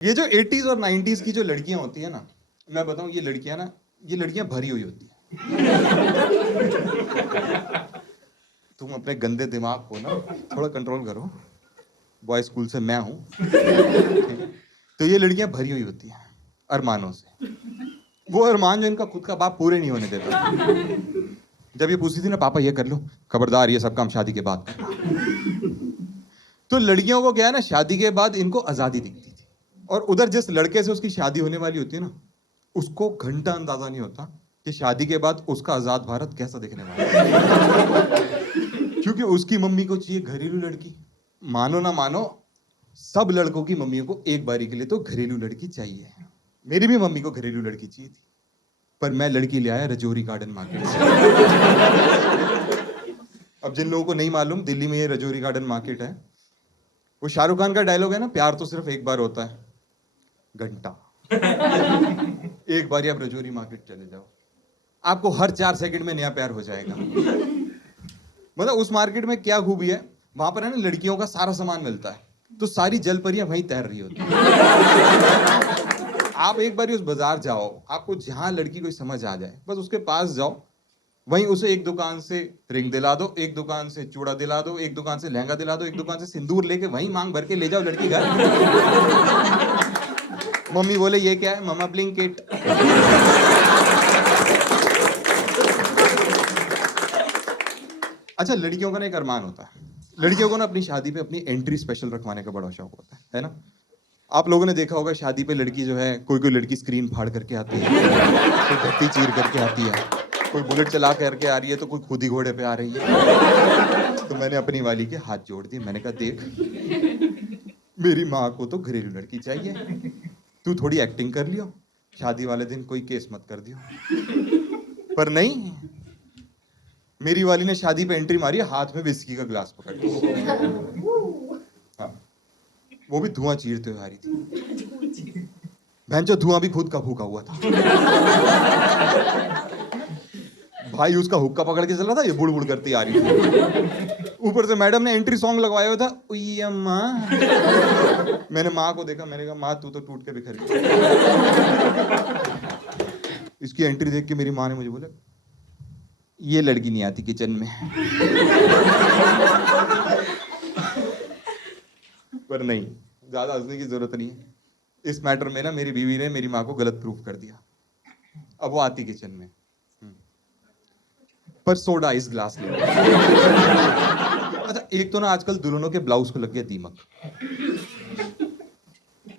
ये जो 80s और 90s की जो लड़कियां होती है ना, मैं बताऊं ये लड़कियां भरी हुई होती है। तुम अपने गंदे दिमाग को ना थोड़ा कंट्रोल करो। बॉय स्कूल से मैं हूं, ठीक है? तो ये लड़कियां भरी हुई होती हैं अरमानों से। वो अरमान जो इनका खुद का बाप पूरे नहीं होने देता। जब ये पूछती थी ना, पापा ये कर लो, खबरदार ये सब काम शादी के बाद करना। तो लड़कियों को क्या है ना, शादी के बाद इनको आजादी दिखती थी, और उधर जिस लड़के से उसकी शादी होने वाली होती है ना, उसको घंटा अंदाजा नहीं होता कि शादी के बाद उसका आजाद भारत कैसा दिखने वाला है। क्योंकि उसकी मम्मी को चाहिए घरेलू लड़की। मानो ना मानो, सब लड़कों की मम्मियों को एक बारी के लिए तो घरेलू लड़की चाहिए। मेरी भी मम्मी को घरेलू लड़की चाहिए थी, पर मैं लड़की ले आया रजौरी गार्डन मार्केट से। अब जिन लोगों को नहीं मालूम, दिल्ली में ये रजौरी गार्डन मार्केट है। वो शाहरुख खान का डायलॉग है ना, प्यार तो सिर्फ एक बार होता है, घंटा। एक बार आप रजौरी मार्केट चले जाओ, आपको हर 4 सेकंड में नया प्यार हो जाएगा। मतलब उस मार्केट में क्या खूबी है, वहां पर है ना लड़कियों का सारा सामान मिलता है, तो सारी जल परियां वहीं तैर रही होती है। आप एक बार उस बाजार जाओ, आपको जहां लड़की कोई समझ आ जाए, बस उसके पास जाओ, वहीं उसे एक दुकान से रिंग दिला दो, एक दुकान से चूड़ा दिला दो, एक दुकान से लहंगा दिला दो, एक दुकान से सिंदूर लेके वहीं मांग भर के ले जाओ लड़की घर। मम्मी बोले ये क्या है, मामा ब्लिंकिट। अच्छा, लड़कियों का ना एक अरमान होता है, लड़कियों को ना अपनी शादी पे अपनी एंट्री स्पेशल रखवाने का बड़ा शौक होता है ना। आप लोगों ने देखा होगा शादी पे लड़की जो है, कोई लड़की स्क्रीन फाड़ करके आती है, कोई धरती चीर करके आती है, कोई बुलेट चला करके आ रही है, तो कोई खुद ही घोड़े पे आ रही है। तो मैंने अपनी वाली के हाथ जोड़ दिए, मैंने कहा देख, मेरी माँ को तो घरेलू लड़की चाहिए, तू थोड़ी एक्टिंग कर लियो, शादी वाले दिन कोई केस मत कर दियो। पर नहीं, मेरी वाली ने शादी पे एंट्री मारी, हाथ में विस्की का ग्लास पकड़ लिया। हाँ, वो भी धुआं चीरते हुए आ रही थी। भैंचो धुआं भी खुद का फूका हुआ था। भाई उसका हुक्का पकड़ के चल रहा था, ये बुड़ बुड़ करती आ रही थी। ऊपर से मैडम ने एंट्री सॉन्ग लगवाया हुआ था, उई अम्मा। मैंने माँ को देखा, मैंने कहा माँ तू तो टूट के बिखर गई। इसकी एंट्री देख के मेरी माँ ने मुझे बोला, ये लड़की नहीं आती किचन में। पर नहीं, ज्यादा हंसने की जरूरत नहीं है। इस मैटर में ना मेरी बीवी ने मेरी माँ को गलत प्रूफ कर दिया। अब वो आती किचन में, पर सोडा इस ग्लास ले। अच्छा, एक तो ना आजकल दुल्हनों के ब्लाउज को लग गया दीमक।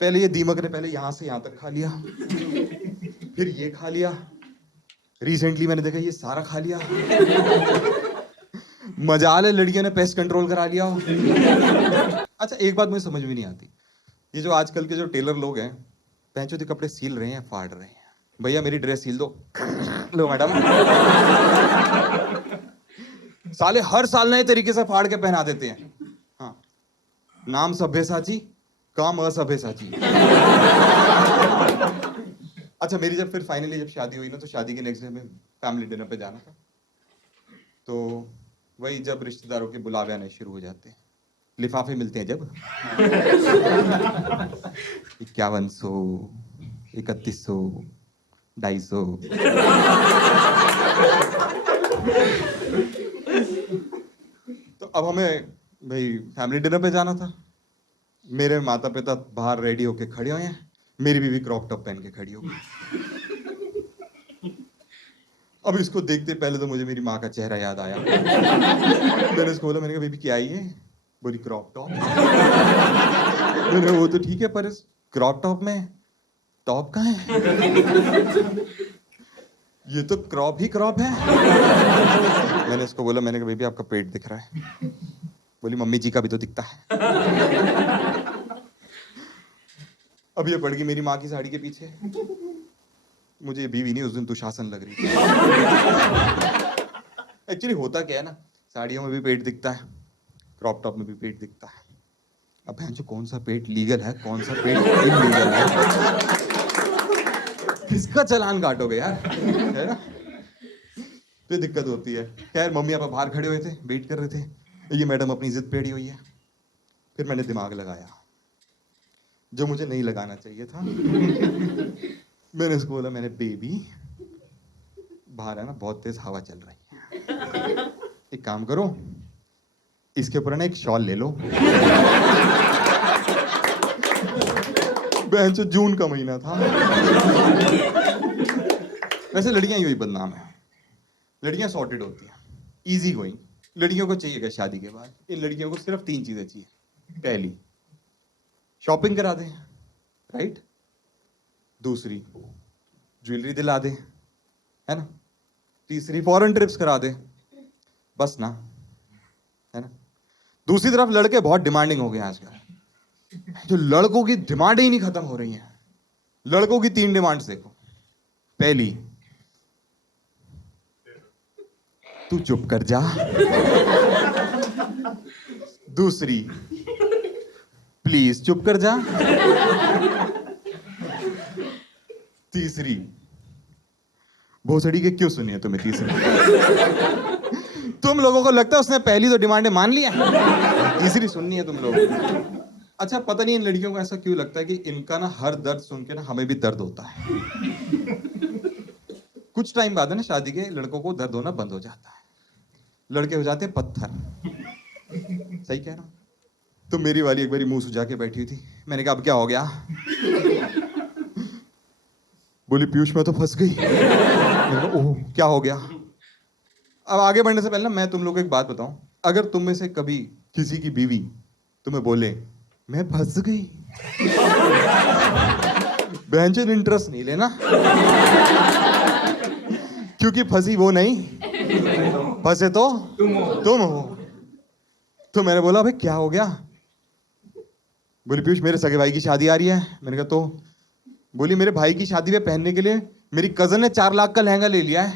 पहले ये दीमक ने पहले यहां से यहां तक खा लिया, फिर ये खा लिया, रिसेंटली मैंने देखा ये सारा खा लिया। मजाल है लड़कियों ने पेस्ट कंट्रोल करा लिया। अच्छा, एक बात मुझे समझ में नहीं आती, ये जो आजकल के जो टेलर लोग हैं, पैंचों कपड़े सील रहे हैं, फाड़ रहे हैं। भैया मेरी ड्रेस सील दो। लो मैडम। साले हर साल नए तरीके से फाड़ के पहना देते हैं। हाँ, नाम सभ्यसाची, काम असभ्यसाची। अच्छा, मेरी जब फिर फाइनली जब शादी हुई ना, तो शादी के नेक्स्ट डे में फैमिली डिनर पे जाना था। तो वही जब रिश्तेदारों के बुलावे आने शुरू हो जाते हैं, लिफाफे मिलते हैं जब। 5100, 3100, 250। तो अब हमें भाई फैमिली डिनर पे जाना था। मेरे माता पिता बाहर रेडी होके खड़े हुए हैं, मेरी बीवी क्रॉप टॉप पहन के खड़ी हो गई। अब इसको देखते पहले तो मुझे मेरी माँ का चेहरा याद आया। मैंने इसको बोला, मैंने कहा बेबी क्या आई है? बोली क्रॉप टॉप। मैंने वो तो ठीक है, पर इस क्रॉप टॉप में टॉप कहाँ है? ये तो क्रॉप ही क्रॉप है। मैंने इसको बोला, मैंने कहा बेबी आपका पेट दिख रहा है। बोली मम्मी जी का भी तो दिखता है। अब ये पड़ गई मेरी माँ की साड़ी के पीछे। मुझे ये बीवी नहीं, उस दिन दुशासन लग रही थी। एक्चुअली होता क्या है ना, साड़ियों में भी पेट दिखता है, क्रॉप टॉप में भी पेट दिखता है। अब भैंचो कौन सा पेट लीगल है, कौन सा पेट इलीगल है, किसका चालान काटोगे यार, है ना? तो दिक्कत होती है। खैर मम्मी पापा बाहर खड़े हुए थे, वेट कर रहे थे, ये मैडम अपनी जिद पे अड़ी हुई है। फिर मैंने दिमाग लगाया, जो मुझे नहीं लगाना चाहिए था। मैंने उसको बोला, मैंने बेबी बाहर है ना बहुत तेज हवा चल रही है, एक काम करो इसके ऊपर ना एक शॉल ले लो। बहन से जून का महीना था। वैसे लड़कियां यूं ही बदनाम है, लड़कियां सॉर्टेड होती हैं, इजी गोइंग। लड़कियों को चाहिए क्या शादी के बाद? इन लड़कियों को सिर्फ 3 चीजें चाहिए। पहली, शॉपिंग करा दे, राइट? दूसरी, ज्वेलरी दिला दे, है ना? तीसरी, फॉरेन ट्रिप्स करा दे, बस ना, है ना? दूसरी तरफ लड़के बहुत डिमांडिंग हो गए आजकल। जो लड़कों की डिमांड ही नहीं खत्म हो रही हैं। लड़कों की 3 डिमांड्स देखो। पहली, तू चुप कर जा। दूसरी, प्लीज चुप कर जा। तीसरी, भोसड़ी के क्यों सुनी है तुम्हें तीसरी? तुम लोगों को लगता है उसने पहली तो डिमांडें मान लिया, तीसरी सुननी है तुम लोग। अच्छा, पता नहीं इन लड़कियों को ऐसा क्यों लगता है कि इनका ना हर दर्द सुन के ना हमें भी दर्द होता है। कुछ टाइम बाद है ना शादी के लड़कों को दर्द होना बंद हो जाता है, लड़के हो जाते हैं पत्थर। सही कह रहा हूं? तो मेरी वाली एक बारी मुंह सुझा के बैठी हुई थी। मैंने कहा अब क्या हो गया? बोली पीयूष मैं तो फंस गई। मैंने कहा ओह क्या हो गया? अब आगे बढ़ने से पहले ना मैं तुम लोग को एक बात बताऊं, अगर तुम में से कभी किसी की बीवी तुम्हें बोले मैं फंस गई, बहनचोद इंटरेस्ट नहीं लेना, क्योंकि फंसी वो नहीं, फंसे तो तुम हो। तो मैंने बोला भाई क्या हो गया? बोली पीयूष मेरे सगे भाई की शादी आ रही है। मैंने कहा तो? बोली मेरे भाई की शादी में पहनने के लिए मेरी कजन ने 4 लाख का लहंगा ले लिया है।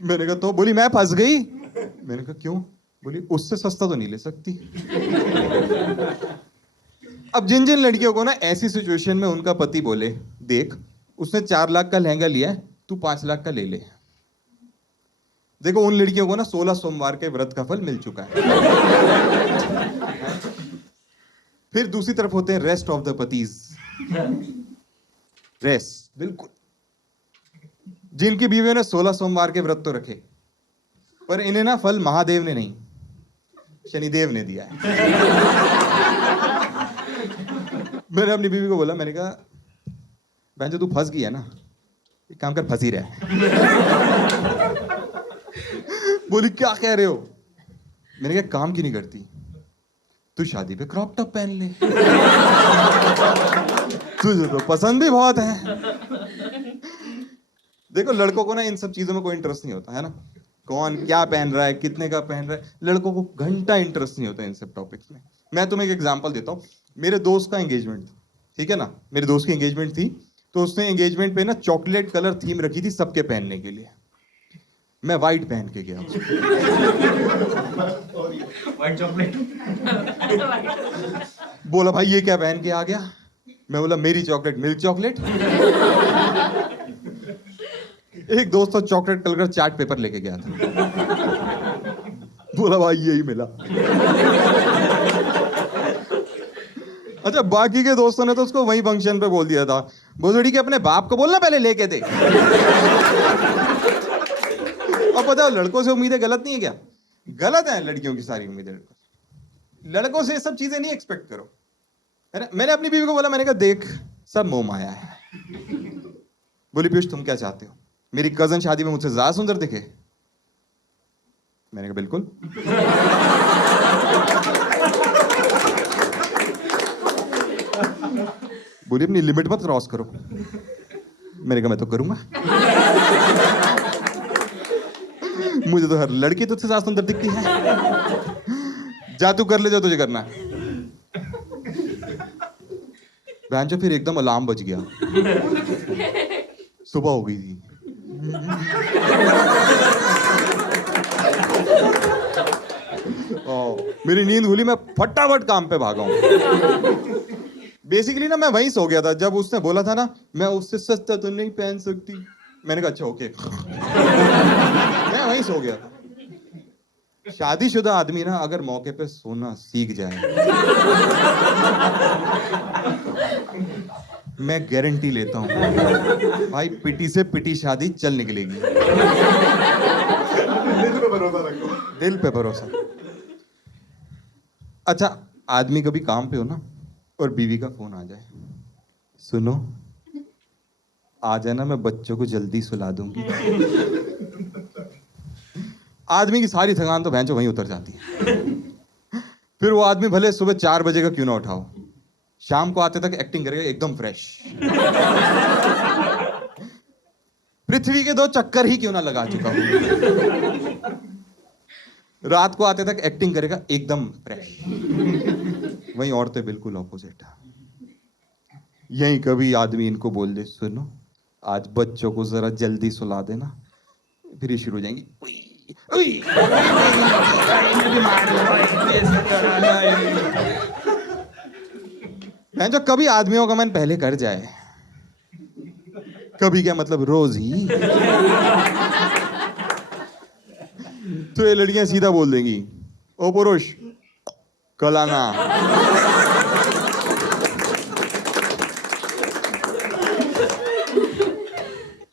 मैंने कहा तो? बोली मैं फंस गई। मैंने कहा क्यों? बोली उससे सस्ता तो नहीं ले सकती। अब जिन जिन लड़कियों को ना ऐसी सिचुएशन में उनका पति बोले देख उसने 4 लाख का लहंगा लिया है, तू 5 लाख का ले ले, देखो उन लड़कियों को ना 16 सोमवार के व्रत का फल मिल चुका है। फिर दूसरी तरफ होते हैं रेस्ट ऑफ द पतीज। रेस्ट बिल्कुल, जिनकी बीवियों ने 16 सोमवार के व्रत तो रखे, पर इन्हें ना फल महादेव ने नहीं शनिदेव ने दिया है। मैंने अपनी बीवी को बोला, मैंने कहा बहन जो तू फंस गई है ना, एक काम कर फंसी रहे। बोली क्या कह रहे हो? मैंने कहा काम की नहीं करती, तू शादी पे क्रॉप टॉप पहन ले, तुझे तो पसंद भी बहुत है। देखो लड़कों को ना इन सब चीजों में कोई इंटरेस्ट नहीं होता है ना, कौन क्या पहन रहा है, कितने का पहन रहा है, लड़कों को घंटा इंटरेस्ट नहीं होता इन सब टॉपिक्स में। मैं तुम्हें एक एग्जांपल देता हूँ। मेरे दोस्त का एंगेजमेंट था, ठीक है ना, मेरे दोस्त की एंगेजमेंट थी, तो उसने एंगेजमेंट पे ना चॉकलेट कलर थीम रखी थी सबके पहनने के लिए। मैं व्हाइट पहन के गया। White chocolate. बोला भाई ये क्या पहन के आ गया? मैं बोला मेरी चॉकलेट मिल्क चॉकलेट। एक दोस्त तो चॉकलेट कलर का चार्ट पेपर लेके गया था। बोला भाई यही मिला। अच्छा बाकी के दोस्तों ने तो उसको वही फंक्शन पे बोल दिया था, भोसड़ी के अपने बाप को बोलना पहले लेके दे। अब बताओ लड़कों से उम्मीदें गलत नहीं है क्या? गलत है लड़कियों की सारी उम्मीदें। लड़कों से ये सब चीजें नहीं एक्सपेक्ट करो, है ना। मैंने अपनी बीवी को बोला, मैंने कहा देख सब मोह माया है। बोली पीयूष तुम क्या चाहते हो, मेरी कजन शादी में मुझसे ज्यादा सुंदर दिखे? मैंने कहा बिल्कुल। बोली अपनी लिमिट मत क्रॉस करो। मैंने कहा मैं तो करूंगा। मुझे तो हर लड़की तुझसे ज्यादा सुंदर दिखती है, जा तू कर ले जो तुझे करना है। बहन फिर एकदम अलार्म बज गया, सुबह हो गई थी। मेरी नींद खुली, मैं फटाफट काम पे भागा हूं। बेसिकली ना मैं वहीं सो गया था जब उसने बोला था ना मैं उससे सस्ता तो नहीं पहन सकती। मैंने कहा अच्छा ओके। मैं वहीं सो गया था। शादीशुदा आदमी ना अगर मौके पे सोना सीख जाए मैं गारंटी लेता हूँ भाई, पिटी से पिटी शादी चल निकलेगी। दिल पे भरोसा रखो। दिल पे भरोसा। अच्छा, आदमी कभी काम पे हो ना और बीवी का फोन आ जाए, सुनो आ जाना, मैं बच्चों को जल्दी सुला दूंगी। आदमी की सारी थकान तो भैंचो वहीं उतर जाती है। फिर वो आदमी भले सुबह 4 बजे का क्यों ना उठाओ, शाम को आते तक एक्टिंग करेगा एकदम फ्रेश। पृथ्वी के 2 चक्कर ही क्यों ना लगा चुका हूं, रात को आते तक एक्टिंग करेगा एकदम फ्रेश। वहीं औरतें बिल्कुल ऑपोजिट है। यहीं कभी आदमी इनको बोल दे, सुनो आज बच्चों को जरा जल्दी सुला देना, फिर ये शुरू हो जाएंगी, उई, उई, मैं जो कभी आदमियों का मन पहले कर जाए, कभी क्या मतलब रोज ही। तो ये लड़कियां सीधा बोल देंगी, ओ पुरुष कल आना।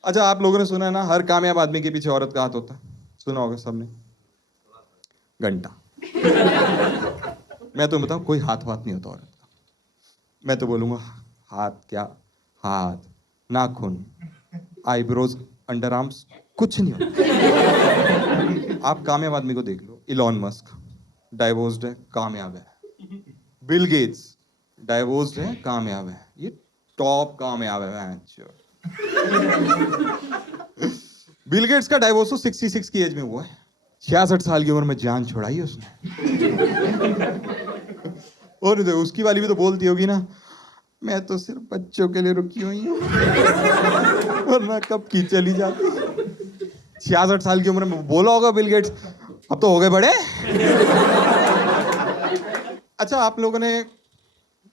अच्छा, आप लोगों ने सुना है ना, हर कामयाब आदमी के पीछे औरत का हाथ होता है, सुना होगा सबने। घंटा। मैं तो बताऊं, कोई हाथ वाथ नहीं होता औरत का। मैं तो बोलूंगा हाथ क्या, हाथ, नाखून, आईब्रोज, अंडर आर्म्स, कुछ नहीं होता। आप कामयाब आदमी को देख लो, इलॉन मस्क डाइवोर्स्ड है, कामयाब है। बिल गेट्स डाइवोर्स्ड है, कामयाब है। ये टॉप कामयाब है। बिल गेट्स का डाइवोर्स तो 66 की एज में हुआ है। 66 साल की उम्र में जान छुड़ाई उसने। और उसकी वाली भी तो बोलती होगी ना, मैं तो सिर्फ बच्चों के लिए रुकी हुई हूँ, वरना कब की चली जाती। 66 साल की उम्र में बोला होगा बिल गेट्स, अब तो हो गए बड़े। अच्छा, आप लोगों ने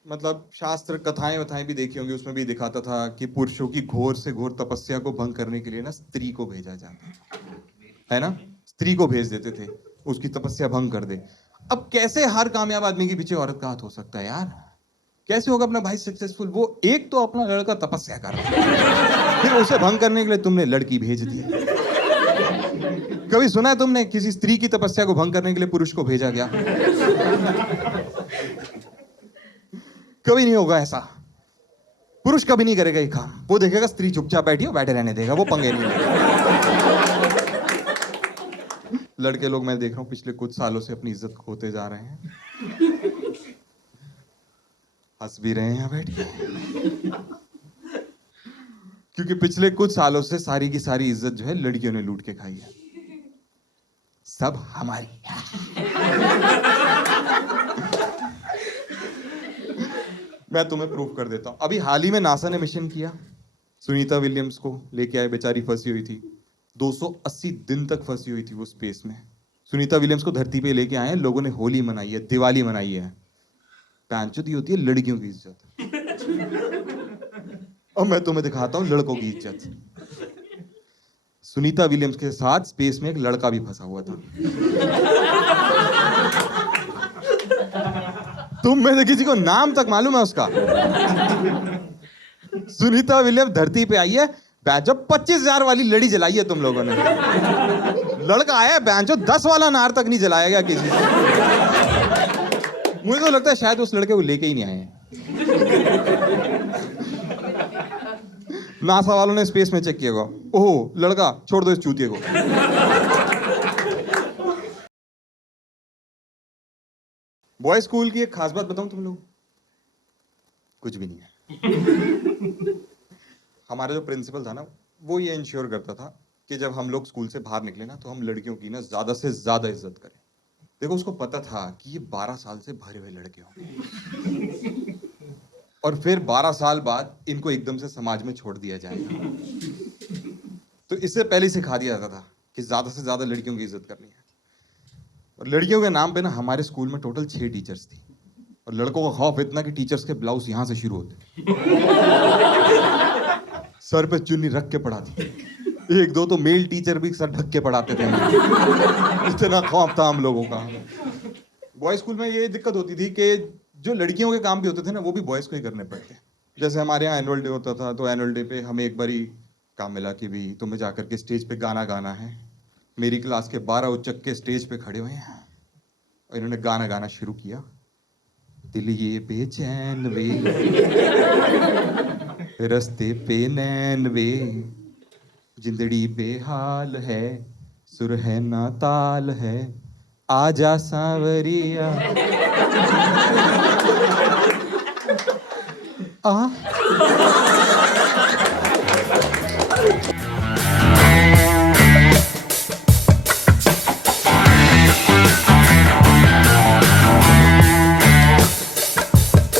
मतलब शास्त्र कथाएं वथाएं भी देखी होंगी, उसमें भी दिखाता था कि पुरुषों की घोर से घोर तपस्या को भंग करने के लिए ना स्त्री को भेजा जाता है ना, स्त्री को भेज देते थे, उसकी तपस्या भंग कर दे। अब कैसे हर कामयाब आदमी के पीछे औरत का हाथ हो सकता है यार? कैसे होगा अपना भाई सक्सेसफुल? वो एक तो अपना लड़का तपस्या कर रहा है, फिर उसे भंग करने के लिए तुमने लड़की भेज दी। कभी सुना है तुमने किसी स्त्री की तपस्या को भंग करने के लिए पुरुष को भेजा गया? कभी नहीं होगा ऐसा। पुरुष कभी नहीं करेगा ये काम। वो देखेगा स्त्री चुपचाप बैठी हो, बैठे रहने देगा, वो पंगे नहीं लेगा। लड़के लोग मैं देख रहा हूं पिछले कुछ सालों से अपनी इज्जत खोते जा रहे हैं। हंस भी रहे हैं यहां बैठ के, क्योंकि पिछले कुछ सालों से सारी की सारी इज्जत जो है लड़कियों ने लूट के खाई है। सब हमारी। मैं तुम्हें प्रूफ कर देता हूं। अभी हाल ही में नासा ने मिशन किया, सुनीता विलियम्स को लेके आए, बेचारी फंसी हुई थी, 280 दिन तक फंसी हुई थी वो स्पेस में। सुनीता विलियम्स को धरती पे लेके आए हैं, लोगों ने होली मनाई है, दिवाली मनाई है। पैंचुदी होती है लड़कियों की इज्जत। और मैं तुम्हें दिखाता हूं लड़कों की इज्जत। सुनीता विलियम्स के साथ स्पेस में एक लड़का भी फंसा हुआ था। तुम में से किसी को नाम तक मालूम है उसका? सुनीता विलियम्स धरती पे आई है, बैचो 25,000 वाली लड़ी जलाई है तुम लोगों ने। लड़का आया बैचो 10 वाला नार तक नहीं जलाया गया किसी से। मुझे तो लगता है शायद उस लड़के को लेके ही नहीं आए हैं। नासा वालों ने स्पेस में चेक किया होगा, ओहो लड़का, छोड़ दो इस चूतिए को। बॉय स्कूल की एक खास बात बताऊं तुम लोग, कुछ भी नहीं है। हमारा जो प्रिंसिपल था ना, वो ये इंश्योर करता था कि जब हम लोग स्कूल से बाहर निकले ना, तो हम लड़कियों की ना ज्यादा से ज्यादा इज्जत करें। देखो, उसको पता था कि ये 12 साल से भरे हुए लड़के होंगे, और फिर 12 साल बाद इनको एकदम से समाज में छोड़ दिया जाएगा। तो इससे पहले ही सिखा दिया जाता था कि ज्यादा से ज्यादा लड़कियों की इज्जत करनी है। और लड़कियों के नाम पे ना हमारे स्कूल में टोटल 6 टीचर्स थी, और लड़कों का खौफ इतना कि टीचर्स के ब्लाउज यहां से शुरू होते, सर पे चुन्नी रख के पढ़ाती। एक दो तो मेल टीचर भी सर ढक के पढ़ाते थे। इतना खौफ था हम लोगों का। बॉय स्कूल में ये दिक्कत होती थी कि जो लड़कियों के काम भी होते थे ना, वो भी बॉयज को ही करने पड़ते। जैसे हमारे यहाँ एनुअल डे होता था, तो एनुअल डे पे हमें एक बारी काम मिला कि भी तुम्हें जाकर के स्टेज पे गाना गाना है। मेरी क्लास के 12 उचक के स्टेज पे खड़े हुए हैं और इन्होंने गाना गाना शुरू किया। दिल ये बेचैन वे, रस्ते पे नैन वे, जिंदड़ी बेहाल है, सुर है ना ताल है, आजा सांवरिया। आ